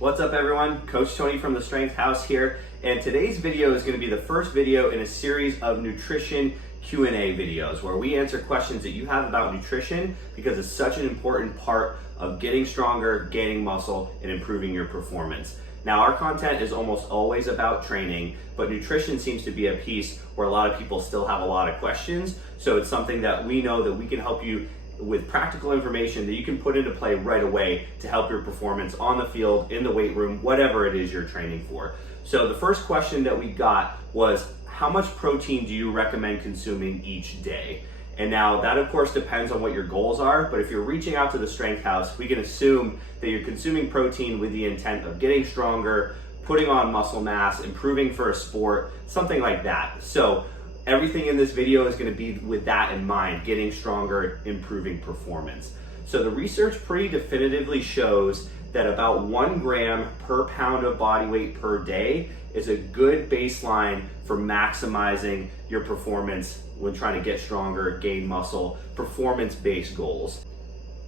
What's up everyone? Coach Tony from the Strength House here, and today's video is going to be the first video in a series of nutrition Q&A videos where we answer questions that you have about nutrition because it's such an important part of getting stronger, gaining muscle, and improving your performance. Now, our content is almost always about training, but nutrition seems to be a piece where a lot of people still have a lot of questions, so it's something that we know that we can help you with practical information that you can put into play right away to help your performance on the field, in the weight room, whatever it is you're training for. So the first question that we got was, how much protein do you recommend consuming each day? And now that of course depends on what your goals are, but if you're reaching out to the Strength House, we can assume that you're consuming protein with the intent of getting stronger, putting on muscle mass, improving for a sport, something like that. So everything in this video is going to be with that in mind, getting stronger, improving performance. So the research pretty definitively shows that about 1 gram per pound of body weight per day is a good baseline for maximizing your performance when trying to get stronger, gain muscle, performance-based goals.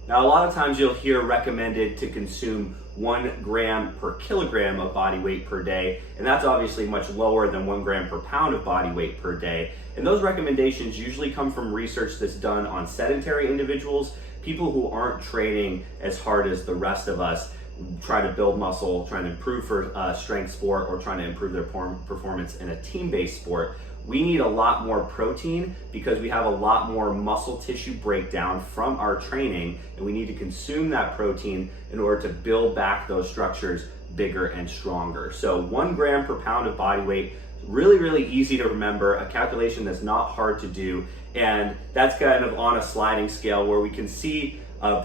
Now, a lot of times you'll hear recommended to consume 1 gram per kilogram of body weight per day, and that's obviously much lower than 1 gram per pound of body weight per day. And those recommendations usually come from research that's done on sedentary individuals, people who aren't training as hard as the rest of us, trying to build muscle, trying to improve for strength sport, or trying to improve their performance in a team-based sport. We need a lot more protein because we have a lot more muscle tissue breakdown from our training, and we need to consume that protein in order to build back those structures bigger and stronger. So 1 gram per pound of body weight, really easy to remember, a calculation that's not hard to do, and that's kind of on a sliding scale where we can see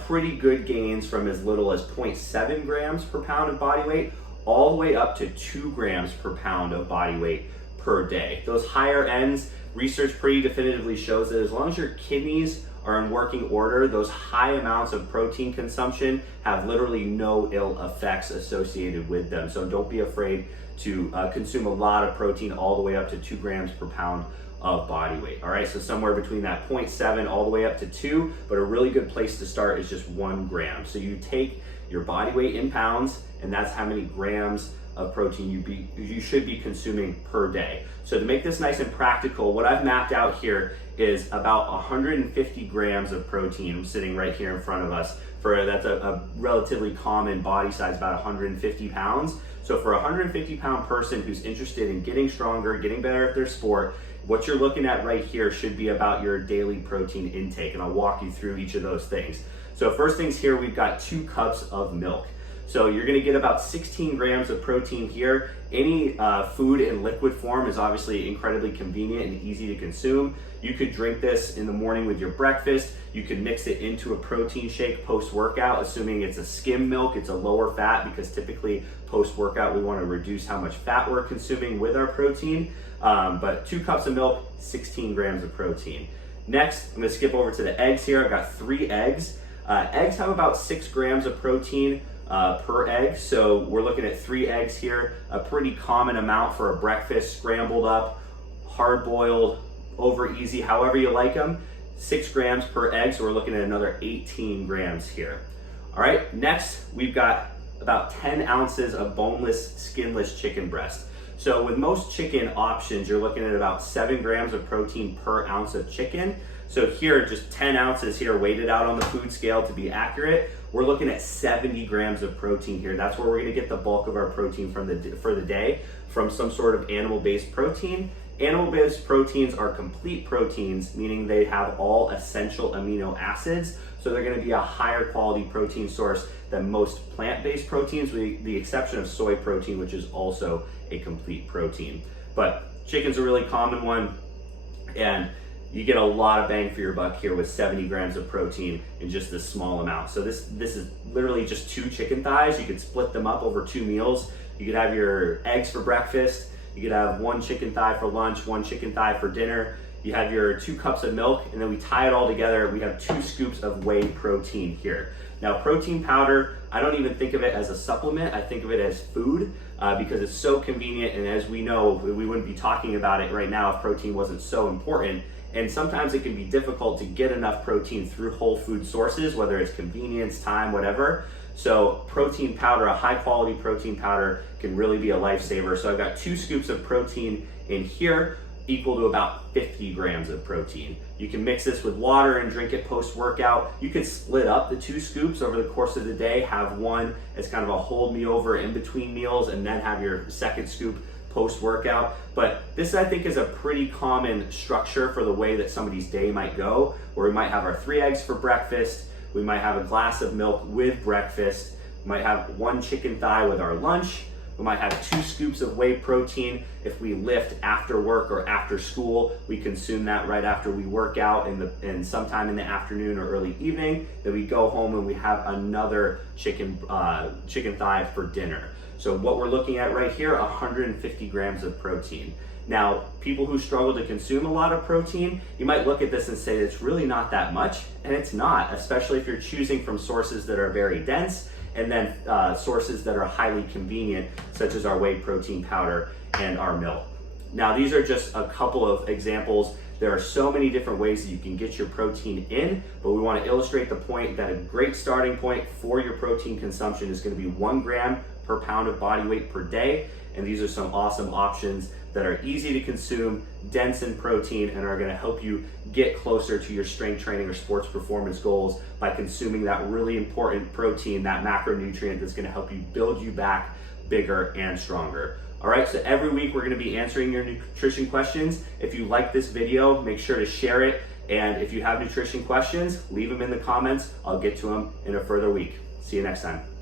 pretty good gains from as little as 0.7 grams per pound of body weight all the way up to 2 grams per pound of body weight per day. Those higher ends, research pretty definitively shows that as long as your kidneys are in working order, those high amounts of protein consumption have literally no ill effects associated with them. So don't be afraid to consume a lot of protein all the way up to 2 grams per pound of body weight. All right, so somewhere between that 0.7 all the way up to 2, but a really good place to start is just 1 gram. So you take your body weight in pounds, and that's how many grams of protein you should be consuming per day. So to make this nice and practical, what I've mapped out here is about 150 grams of protein sitting right here in front of us. That's a relatively common body size, about 150 pounds. So for a 150 pound person who's interested in getting stronger, getting better at their sport, what you're looking at right here should be about your daily protein intake, and I'll walk you through each of those things. So first things here, we've got 2 cups of milk. So you're gonna get about 16 grams of protein here. Any food in liquid form is obviously incredibly convenient and easy to consume. You could drink this in the morning with your breakfast. You could mix it into a protein shake post-workout, assuming it's a skim milk, it's a lower fat, because typically post-workout we wanna reduce how much fat we're consuming with our protein. But 2 cups of milk, 16 grams of protein. Next, I'm gonna skip over to the eggs here. I've got 3 eggs. Eggs have about 6 grams of protein per egg, so we're looking at 3 eggs here, a pretty common amount for a breakfast, scrambled up, hard boiled, over easy, however you like them. 6 grams per egg, so we're looking at another 18 grams here. All right, next we've got about 10 ounces of boneless, skinless chicken breast. So with most chicken options, you're looking at about 7 grams of protein per ounce of chicken. So here, just 10 ounces here, weighted out on the food scale to be accurate, we're looking at 70 grams of protein here. That's where we're gonna get the bulk of our protein for the day, from some sort of animal-based protein. Animal-based proteins are complete proteins, meaning they have all essential amino acids. So they're gonna be a higher quality protein source than most plant-based proteins, with the exception of soy protein, which is also a complete protein. But chicken's a really common one, and you get a lot of bang for your buck here with 70 grams of protein in just this small amount. So this is literally just 2 chicken thighs. You could split them up over 2 meals. You could have your eggs for breakfast. You could have 1 chicken thigh for lunch, 1 chicken thigh for dinner. You have your 2 cups of milk, and then we tie it all together. We have 2 scoops of whey protein here. Now, protein powder, I don't even think of it as a supplement. I think of it as food because it's so convenient. And as we know, we wouldn't be talking about it right now if protein wasn't so important. And sometimes it can be difficult to get enough protein through whole food sources, whether it's convenience, time, whatever. So protein powder, a high quality protein powder, can really be a lifesaver. So I've got 2 scoops of protein in here, equal to about 50 grams of protein. You can mix this with water and drink it post-workout. You could split up the 2 scoops over the course of the day, have one as kind of a hold me over in between meals, and then have your second scoop post-workout. But this, I think, is a pretty common structure for the way that somebody's day might go, where we might have our 3 eggs for breakfast, we might have a glass of milk with breakfast, we might have 1 chicken thigh with our lunch, we might have 2 scoops of whey protein. If we lift after work or after school, we consume that right after we work out and sometime in the afternoon or early evening. Then we go home and we have another chicken thigh for dinner. So what we're looking at right here, 150 grams of protein. Now, people who struggle to consume a lot of protein, you might look at this and say it's really not that much, and it's not, especially if you're choosing from sources that are very dense and then sources that are highly convenient, such as our whey protein powder and our milk. Now, these are just a couple of examples. There are so many different ways that you can get your protein in, but we want to illustrate the point that a great starting point for your protein consumption is going to be 1 gram per pound of body weight per day. And these are some awesome options that are easy to consume, dense in protein, and are going to help you get closer to your strength training or sports performance goals by consuming that really important protein, that macronutrient that's going to help you build you back bigger and stronger. All right, so every week we're going to be answering your nutrition questions. If you like this video, make sure to share it. And if you have nutrition questions, leave them in the comments. I'll get to them in a further week. See you next time.